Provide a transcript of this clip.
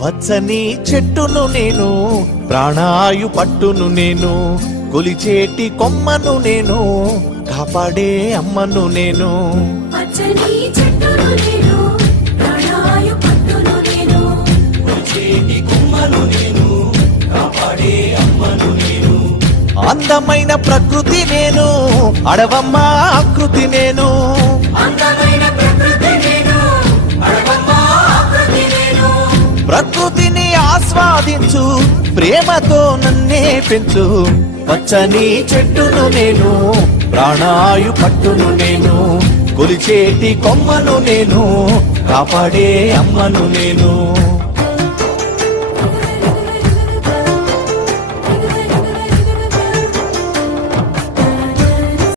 పచ్చని చెట్టును నేను, ప్రాణాయు పట్టును నేను, కొలిచేటి కొమ్మను నేను, కాపాడే అమ్మను నేను. పచ్చని చెట్టును నేను, ప్రాణాయు పట్టును నేను, కొలిచేటి కొమ్మను నేను, కాపాడే అమ్మను నేను. అందమైన ప్రకృతి నేను, అడవమ్మ ఆకృతి నేను. అందమైన ప్రకృతి నేను, అడవమ్మ ఆకృతి నేను. ప్రకృతిని ఆస్వాదించు, ప్రేమతో నన్నే పెంచు. పచ్చని చెట్టును నేను, ప్రాణాయు పట్టును నేను, కొలిచేటి కొమ్మను నేను, కాపాడే అమ్మను నేను.